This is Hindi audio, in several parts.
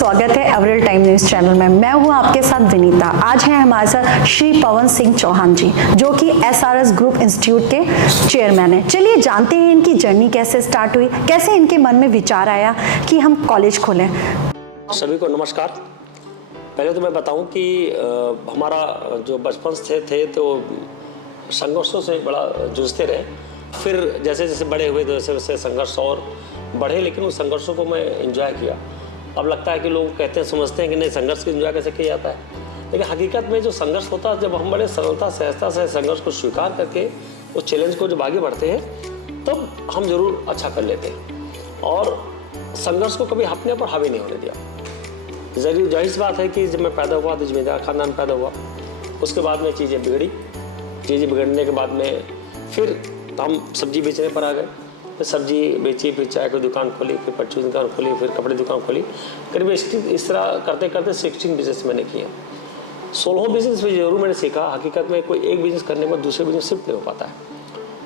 स्वागत है एवरेल टाइम न्यूज चैनल में। मैं हूं आपके साथ विनीता। आज है हमारे साथ श्री पवन सिंह चौहान जी, जो कि SRS ग्रुप इंस्टीट्यूट के चेयरमैन हैं। चलिए जानते हैं इनकी जर्नी कैसे स्टार्ट हुई, कैसे इनके मन में विचार आया कि हम कॉलेज खोलें। सभी को नमस्कार। पहले तो मैं बताऊं कि हमारा जो बचपन से थे तो संघर्षों से बड़ा जूझते रहे। फिर जैसे जैसे बड़े हुए तो वैसे वैसे संघर्ष और बढ़े, लेकिन उस संघर्षों को मैं एंजॉय किया। अब लगता है कि लोग कहते हैं, समझते हैं कि नहीं, संघर्ष को एंजॉय कैसे किया जाता है, लेकिन हकीकत में जो संघर्ष होता है, जब हम बड़े सरलता सहजता से संघर्ष को स्वीकार करके उस चैलेंज को जब आगे बढ़ते हैं तो हम जरूर अच्छा कर लेते हैं। और संघर्ष को कभी अपने पर हावी नहीं होने दिया। जाहिर सी बात है कि जब मैं पैदा हुआ तो जमींदार खानदान पैदा हुआ, उसके बाद में चीज़ें बिगड़ी। चीज़ें बिगड़ने के बाद में फिर हम सब्जी बेचने पर आ गए। फिर सब्जी बेची, फिर चाय की दुकान खोली, फिर परचून दुकान खोली, फिर कपड़े दुकान खोली। करीब इस तरह करते करते 16 बिजनेस मैंने किए। 16 बिजनेस में जरूर मैंने सीखा। हकीकत में कोई एक बिजनेस करने के बाद दूसरे बिजनेस शिफ्ट नहीं हो पाता है।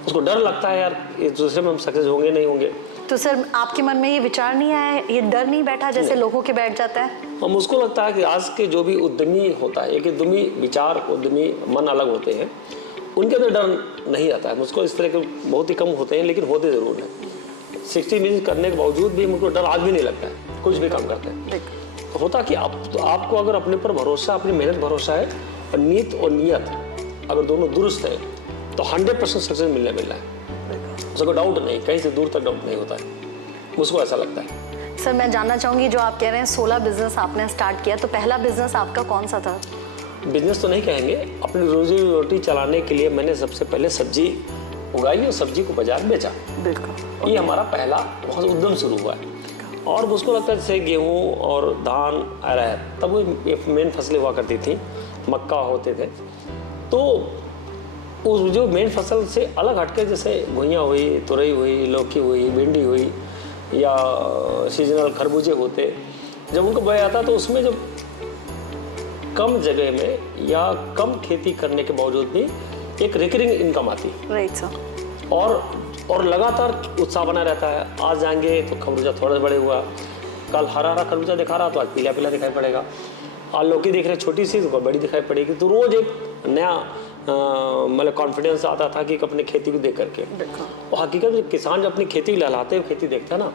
उसको डर लगता है, यार इस दूसरे में हम सक्सेस होंगे नहीं होंगे। तो सर आपके मन में ये विचार नहीं आया, ये डर नहीं बैठा जैसे लोगों के बैठ जाता है? और मुझको लगता है कि आज के जो भी उद्यमी होता है, एक उद्यमी विचार, उद्यमी मन अलग होते हैं, उनके अंदर डर नहीं आता है। मुझको इस तरह के बहुत ही कम होते हैं, लेकिन होते ज़रूर हैं। 60 मिनट करने के बावजूद भी मुझको डर आज भी नहीं लगता है, कुछ भी काम करते हैं। होता कि आपको अगर अपने पर भरोसा, अपनी मेहनत भरोसा है और नीयत और नियत अगर दोनों दुरुस्त है तो 100% सक्सेस मिलना है। उसका डाउट नहीं, कहीं से दूर तक डाउट नहीं होता है। मुझको ऐसा लगता है। सर मैं जानना चाहूँगी, जो आप कह रहे हैं 16 बिजनेस आपने स्टार्ट किया, तो पहला बिजनेस आपका कौन सा था? बिजनेस तो नहीं कहेंगे, अपनी रोजी रोटी चलाने के लिए मैंने सबसे पहले सब्जी उगाई और सब्जी को बाजार में बेचा। बिल्कुल, ये हमारा पहला बहुत उद्यम शुरू हुआ है। और मुझको लगता है जैसे गेहूँ और धान अरहर, तब वो मेन फसलें हुआ करती थी, मक्का होते थे। तो उस जो मेन फसल से अलग हटके जैसे घुइयाँ हुई, तुरई हुई, लौकी हुई, भिंडी हुई, या सीजनल खरबूजे होते, जब उनको बोया जाता तो उसमें जब कम जगह में या कम खेती करने के बावजूद भी एक रिकरिंग इनकम आती है। Right sir. और लगातार उत्साह बना रहता है। आज जाएंगे तो खरबूजा थोड़ा बड़े हुआ, कल हरा हरा खरबूजा दिखा रहा तो आज पीला पीला दिखाई पड़ेगा। आज लौकी देख रहे छोटी सी तो बड़ी दिखाई पड़ेगी। तो रोज एक नया मतलब कॉन्फिडेंस आता था कि अपनी खेती को देख करके। और हकीकत में किसान जब अपनी खेती लहलाते हुए खेती देखता है ना,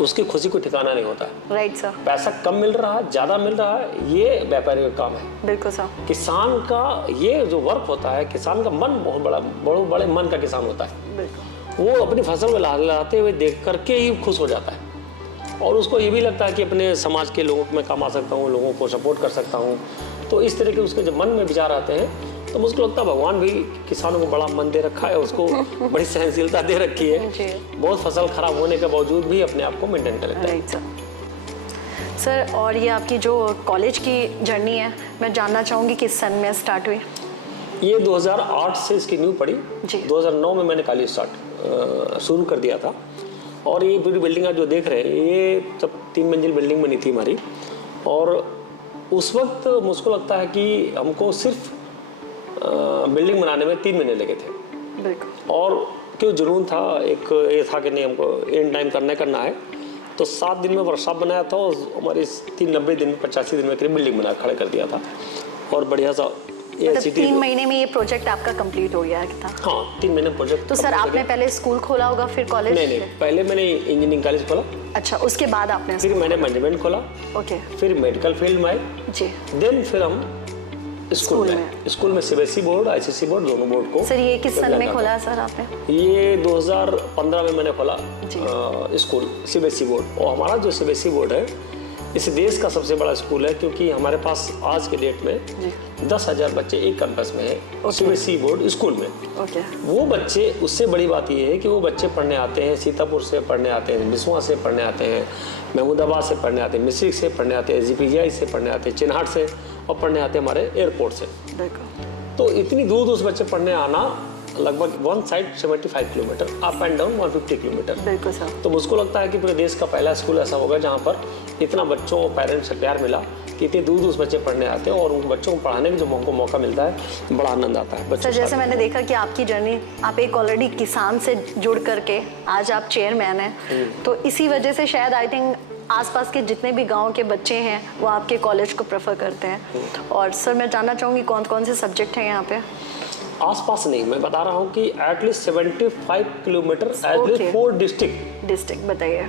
उसकी खुशी को ठिकाना नहीं होता है। Right sir. पैसा कम मिल रहा है, ज़्यादा मिल रहा है, ये व्यापारी का काम है। बिल्कुल सर। किसान का ये जो वर्क होता है, किसान का मन बहुत बड़े मन का किसान होता है। बिल्कुल। वो अपनी फसल को लहलाते हुए देख करके ही खुश हो जाता है। और उसको ये भी लगता है कि अपने समाज के लोगों को मैं कमा सकता हूँ, लोगों को सपोर्ट कर सकता हूँ। तो इस तरह के उसके जब मन में विचार आते हैं तो मुझको लगता है भगवान भी किसानों को बड़ा मन दे रखा है, उसको बड़ी सहनशीलता दे रखी है। बहुत फसल खराब होने के बावजूद भी अपने आप को मेंटेन कर लेता है। सर और ये आपकी जो कॉलेज की जर्नी है, मैं जानना चाहूँगी किस सन में स्टार्ट हुई? ये 2008 से इसकी न्यू पड़ी। 2009 में मैंने कॉलेज शुरू कर दिया था। और ये पूरी बिल्डिंग आप जो देख रहे हैं, ये सब 3 मंजिल बिल्डिंग बनी थी हमारी। और उस वक्त मुझको लगता है कि हमको सिर्फ बिल्डिंग बनाने में 3 महीने लगे थे। बिल्कुल। और क्यों जुनून था, एक ये था कि नहीं हमको एंड टाइम करना है। तो 7 दिन में वर्कशॉप बनाया था और हमारे 90 दिन 85 दिन में करीब बिल्डिंग बना खड़ा कर दिया था। और बढ़िया सा मतलब 3 महीने में ये प्रोजेक्ट आपका कंप्लीट हो गया था? हाँ, 3 महीने प्रोजेक्ट। तो सर आपने पहले स्कूल खोला होगा, फिर कॉलेज? नहीं, पहले मैंने इंजीनियरिंग कॉलेज खोला। अच्छा, उसके बाद आपने? फिर मैंने मैनेजमेंट खोला। ओके। फिर मेडिकल फील्ड में आए जी। देन फिर हम स्कूल में CBSE बोर्ड, ICSE बोर्ड, दोनों बोर्ड को। सर ये किस सन में खोला सर आपने? ये 2015 में मैंने खोला स्कूल CBSE बोर्ड। और हमारा जो CBSE बोर्ड है इस देश का सबसे बड़ा स्कूल है, क्योंकि हमारे पास आज के डेट में 10,000 बच्चे एक कैंपस में है CBSE बोर्ड स्कूल में। वो बच्चे, उससे बड़ी बात ये है कि वो बच्चे पढ़ने आते हैं, सीतापुर से पढ़ने आते हैं, बिस्वा से पढ़ने आते हैं, महमूदाबाद से पढ़ने आते हैं, मिश्रिक से पढ़ने आते हैं, GPGI से पढ़ने आते हैं, चिन्हाट से, और पढ़ने आते हैं हमारे एयरपोर्ट से। तो इतनी दूर दूर से बच्चे पढ़ने आना, लगभग one side 75 kilometre, up and down 150 kilometre. बिल्कुल सर। तो मुझको लगता है कि पूरे देश का पहला स्कूल ऐसा होगा जहाँ पर इतना बच्चों और पेरेंट्स से प्यार मिला कि इतने दूर दूर से बच्चे पढ़ने आते हैं और उन बच्चों को पढ़ाने का जो मौका मिलता है, बड़ा आनंद आता है। सर जैसे मैंने देखा कि आपकी जर्नी, आप एक ऑलरेडी किसान से जुड़ करके आज आप चेयरमैन हैं, तो इसी वजह से शायद आई थिंक आसपास के जितने भी गांव के बच्चे हैं वो आपके कॉलेज को प्रेफर करते हैं। और सर मैं जानना चाहूँगी कौन कौन से सब्जेक्ट हैं यहाँ पे? आसपास नहीं, मैं बता रहा हूँ कि एटलीस्ट 75 किलोमीटर, एटलीस्ट 4 डिस्ट्रिक्ट बताइए।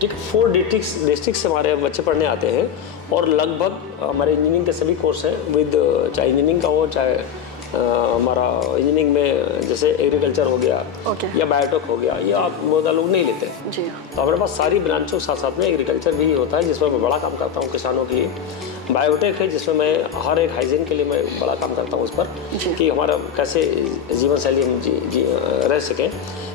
ठीक है, 4 डिस्ट्रिक्ट से हमारे बच्चे पढ़ने आते हैं। और लगभग हमारे इंजीनियरिंग के सभी कोर्स हैं विद, चाहे इंजीनियरिंग का हो, चाहे हमारा इंजीनियरिंग में जैसे एग्रीकल्चर हो गया या बायोटेक हो गया, ये आप बहुत लोग नहीं लेते जी। तो हमारे पास सारी ब्रांचों के साथ साथ में एग्रीकल्चर भी होता है जिसमें मैं बड़ा काम करता हूँ किसानों के लिए। बायोटेक है जिसमें मैं हर एक हाइजीन के लिए मैं बड़ा काम करता हूँ उस पर कि हमारा कैसे जीवन शैली हम रह सकें।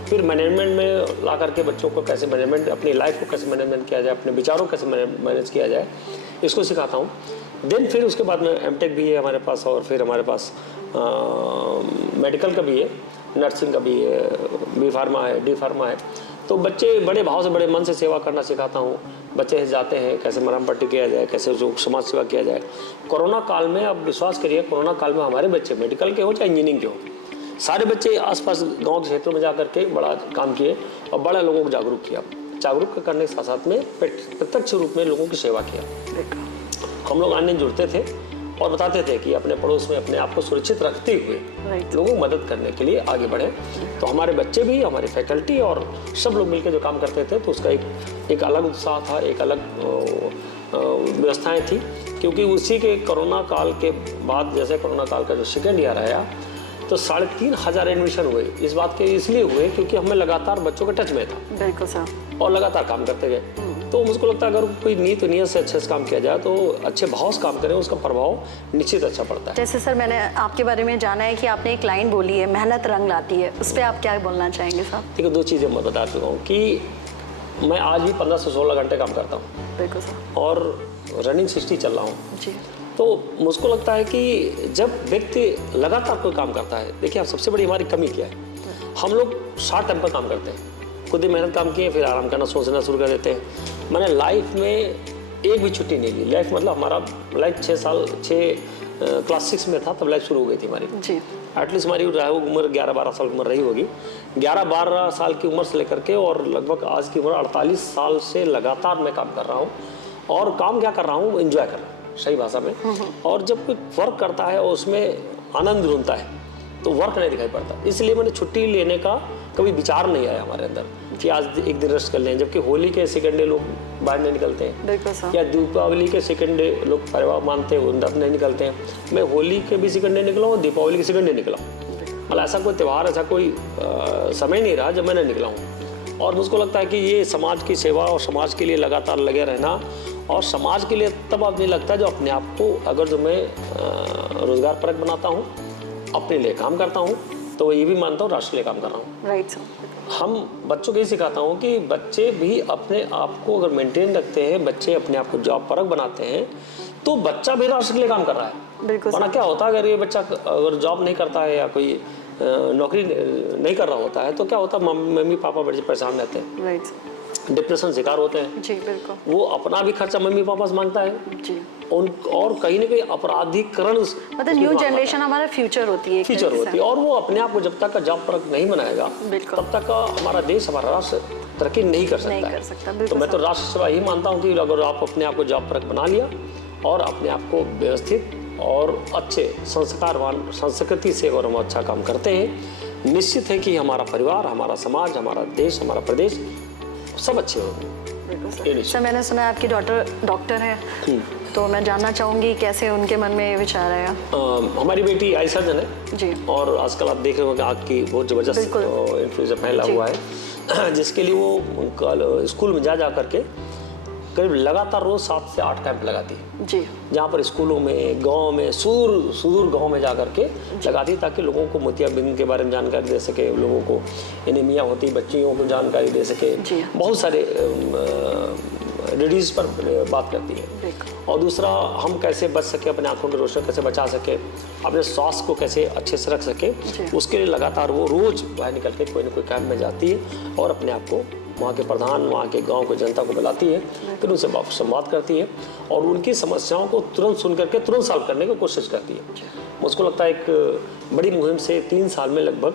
फिर मैनेजमेंट में ला करके बच्चों को कैसे मैनेजमेंट, अपनी लाइफ को कैसे मैनेजमेंट किया जाए, अपने विचारों को कैसे मैनेज किया जाए, इसको सिखाता हूँ। देन फिर उसके बाद में एमटेक भी है हमारे पास, और फिर हमारे पास मेडिकल का भी है, नर्सिंग का भी है, बी फार्मा है, डी फार्मा है। तो बच्चे बड़े भाव से बड़े मन से सेवा करना सिखाता हूँ। बच्चे जाते हैं कैसे मरहम पट्टी किया जाए, कैसे जो समाज सेवा किया जाए। कोरोना काल में आप विश्वास करिए, कोरोना काल में हमारे बच्चे मेडिकल के हो चाहे इंजीनियरिंग के हो, सारे बच्चे आसपास गांव के क्षेत्रों में जा करके बड़ा काम किए और बड़े लोगों को जागरूक किया। जागरूक करने के साथ साथ में प्रत्यक्ष रूप में लोगों की सेवा किया। हम लोग आने जुड़ते थे और बताते थे कि अपने पड़ोस में अपने आप को सुरक्षित रखते हुए लोगों को मदद करने के लिए आगे बढ़े। तो हमारे बच्चे भी, हमारी फैकल्टी और सब लोग मिलकर जो काम करते थे तो उसका एक अलग उत्साह था, एक अलग व्यवस्थाएं थी। क्योंकि उसी के कोरोना काल के बाद, जैसे कोरोना काल का जो सेकेंड ईयर आया तो 3,500 एडमिशन हुए। इस बात के इसलिए हुए क्योंकि हमें लगातार बच्चों के टच में था। बिल्कुल सर। और लगातार काम करते गए। तो मुझको लगता है अगर कोई नीयत से अच्छे से काम किया जाए तो अच्छे भाव से काम करें, उसका प्रभाव निश्चित अच्छा पड़ता है। जैसे सर मैंने आपके बारे में जाना है कि आपने एक लाइन बोली है, मेहनत रंग लाती है, उस पर आप क्या बोलना चाहेंगे साहब? ठीक है, 2 चीज़ें मैं बता चुका हूँ कि मैं आज भी 15 से 16 घंटे काम करता हूँ। बिल्कुल सर। और रनिंग 60 चल रहा हूँ जी। तो मुझको लगता है कि जब व्यक्ति लगातार कोई काम करता है, देखिए आप सबसे बड़ी हमारी कमी क्या है, हम लोग शॉर्ट टाइम पर काम करते हैं, खुद ही मेहनत काम किए फिर आराम करना सोचना शुरू कर देते हैं। मैंने लाइफ में एक भी छुट्टी नहीं ली। लाइफ मतलब हमारा लाइफ 6 क्लास 6 में था तब लाइफ शुरू हो गई थी हमारी जी। एटलीस्ट हमारी उम्र 11-12 साल की उम्र रही होगी। 11-12 साल की उम्र से लेकर के और लगभग आज की उम्र 48 साल से लगातार मैं काम कर रहा हूँ। और काम क्या कर रहा हूँ, एंजॉय कर रहा हूँ सही भाषा में। और जब कोई वर्क करता है और उसमें आनंद ढूंढता है तो वर्क नहीं दिखाई पड़ता। इसलिए मैंने छुट्टी लेने का कभी विचार नहीं आया हमारे अंदर कि आज एक दिन रेस्ट कर लें। जबकि होली के सेकंड डे लोग बाहर नहीं निकलते हैं, या दीपावली के सेकंड डे लोग परिवार मानते हैं उन नहीं निकलते हैं। मैं होली के भी सेकंड डे निकला हूँ, दीपावली के सेकंड डे निकला हूँ। मतलब ऐसा कोई त्यौहार, ऐसा कोई समय नहीं रहा जब मैंने निकला हूँ। और मुझको लगता है कि ये समाज की सेवा और समाज के लिए लगातार लगे रहना, और समाज के लिए तब अब नहीं लगता जो अपने आप को, अगर जो मैं रोजगार परक बनाता हूँ, अपने लिए काम करता हूँ, तो ये भी मानता हूँ राष्ट्र के लिए काम कर रहा हूँ। Right sir. हम बच्चों को ये सिखाता हूँ कि बच्चे भी अपने आप को अगर मेंटेन रखते हैं, बच्चे अपने आप को जॉब परक बनाते हैं, तो बच्चा भी राष्ट्र के लिए काम कर रहा है। बिल्कुल। वरना क्या होता है, अगर ये बच्चा अगर जॉब नहीं करता है या कोई नौकरी नहीं कर रहा होता है तो क्या होता है, मम्मी पापा बड़े परेशान रहते हैं। राइट। डिप्रेशन शिकार होते हैं जी बिल्कुल। वो अपना भी खर्चा मम्मी पापा से मांगता है जी। और कहीं ना कहीं अपराधीकरण, मतलब न्यू जनरेशन हमारा फ्यूचर होती है, फ्यूचर होती है। और वो अपने आप को जब तक का जॉब परक नहीं बनाएगा तब तक का हमारा देश, हमारा राष्ट्र तरक्की नहीं कर सकता है। तो मैं तो राष्ट्र सेवा ही मानता हूँ कि अगर आप अपने आप को जॉब परक बना लिया और अपने आप को व्यवस्थित और अच्छे संस्कारवान संस्कृति से और हम अच्छा काम करते हैं, निश्चित है कि हमारा परिवार, हमारा समाज, हमारा देश, हमारा प्रदेश सब अच्छे होंगे। सर मैंने सुना है आपकी डॉक्टर है, तो मैं जानना चाहूँगी कैसे उनके मन में ये विचार आया? हमारी बेटी आई सर्जन है जी। और आजकल आप देख रहे हो कि आँख की बहुत ज़बरदस्त इन्फ्लुएंजा फैला हुआ है, जिसके लिए वो स्कूल में जा करके करीब लगातार रोज 7 से 8 कैंप लगाती है जी। जहाँ पर स्कूलों में, गांव में, सुदूर गांव में जा करके लगाती है, ताकि लोगों को मोतियाबिंद के बारे में जानकारी दे सके, लोगों को एनीमिया होती बच्चियों को जानकारी दे सके। बहुत सारे लेडीज पर बात करती है। और दूसरा, हम कैसे बच सके, अपने आंखों की रोशनी कैसे बचा सके, अपने स्वास्थ्य को कैसे अच्छे से रख सके, उसके लिए लगातार वो रोज बाहर निकल के कोई ना कोई कैंप में जाती है और अपने आप को वहाँ के प्रधान, वहाँ के गांव की जनता को बुलाती है, फिर उनसे संवाद करती है और उनकी समस्याओं को तुरंत सुन करके तुरंत सॉल्व करने की कोशिश करती है। मुझको लगता है एक बड़ी मुहिम से 3 साल में लगभग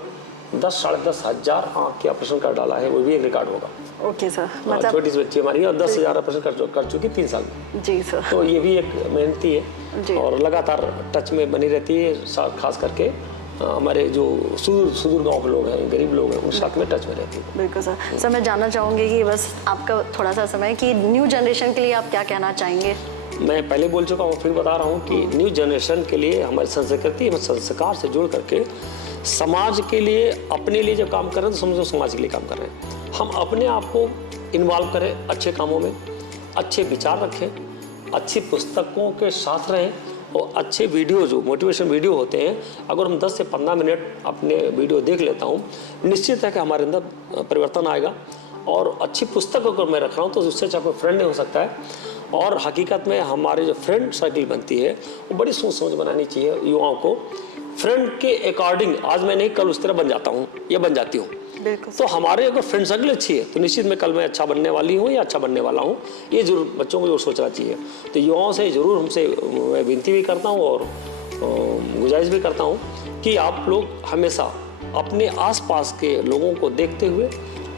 10 साढ़े 10 हज़ार आँख के ऑपरेशन कर डाला है, वो भी एक रिकॉर्ड होगा। ओके सर, मतलब छोटी सी बच्ची हमारी है और 10,000 ऑपरेशन कर चुकी 3 साल में। जी सर। तो ये भी एक मेहनती जी। है और लगातार टच में बनी रहती है, खास करके हमारे जो सुदूर गांव के लोग हैं, गरीब लोग हैं, उनके साथ में टच में रहती है। बिल्कुल सर। सर मैं जानना चाहूँगी कि बस आपका थोड़ा सा समय कि न्यू जनरेशन के लिए आप क्या कहना चाहेंगे? मैं पहले बोल चुका हूँ, फिर बता रहा हूँ कि न्यू जनरेशन के लिए हमारी संस्कृति और संस्कार से जुड़ करके समाज के लिए, अपने लिए जब काम कर रहे हैं तो समझो समाज के लिए काम कर रहे हैं। हम अपने आप को इन्वॉल्व करें अच्छे कामों में, अच्छे विचार रखें, अच्छी पुस्तकों के साथ रहें और अच्छे वीडियो जो मोटिवेशन वीडियो होते हैं, अगर हम 10 से 15 मिनट अपने वीडियो देख लेता हूँ, निश्चित है कि हमारे अंदर परिवर्तन आएगा। और अच्छी पुस्तक अगर मैं रख रहा हूँ तो उससे अच्छा कोई फ्रेंड नहीं हो सकता है। और हकीकत में हमारी जो फ्रेंड सर्किल बनती है वो बड़ी सोच समझ बनानी चाहिए युवाओं को। फ्रेंड के अकॉर्डिंग आज मैं नहीं, कल उस तरह बन जाता हूँ या बन जाती हूँ। तो हमारे अगर फ्रेंड सर्कल अच्छी है तो निश्चित में कल मैं अच्छा बनने वाली हूँ या अच्छा बनने वाला हूँ, ये जरूर बच्चों को जरूर सोचना चाहिए। तो युवाओं से जरूर हमसे मैं विनती भी करता हूँ और गुजारिश भी करता हूँ कि आप लोग हमेशा अपने आसपास के लोगों को देखते हुए,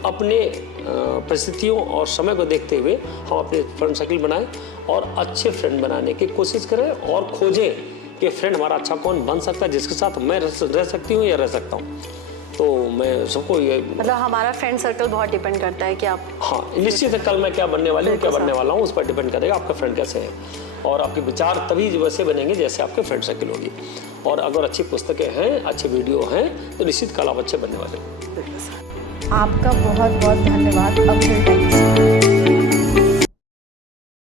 अपने परिस्थितियों और समय को देखते हुए हम अपने फ्रेंड सर्कल बनाएं और अच्छे फ्रेंड बनाने की कोशिश करें और खोजें कि फ्रेंड हमारा अच्छा कौन बन सकता है, जिसके साथ मैं रह सकती हूँ या रह सकता हूँ। तो मैं सबको ये मतलब हमारा फ्रेंड सर्कल बहुत डिपेंड करता है कि आप, हाँ निश्चित है, कल मैं क्या बनने वाली हूँ, क्या बनने वाला हूँ, उस पर डिपेंड करेगा आपका फ्रेंड कैसे है। और आपके विचार तभी वैसे बनेंगे जैसे आपके फ्रेंड सर्कल होगी। और अगर अच्छी पुस्तकें हैं, अच्छे वीडियो हैं तो निश्चित कल आप अच्छे बनने वाले हैं। आपका बहुत बहुत धन्यवाद अपने टाइम से।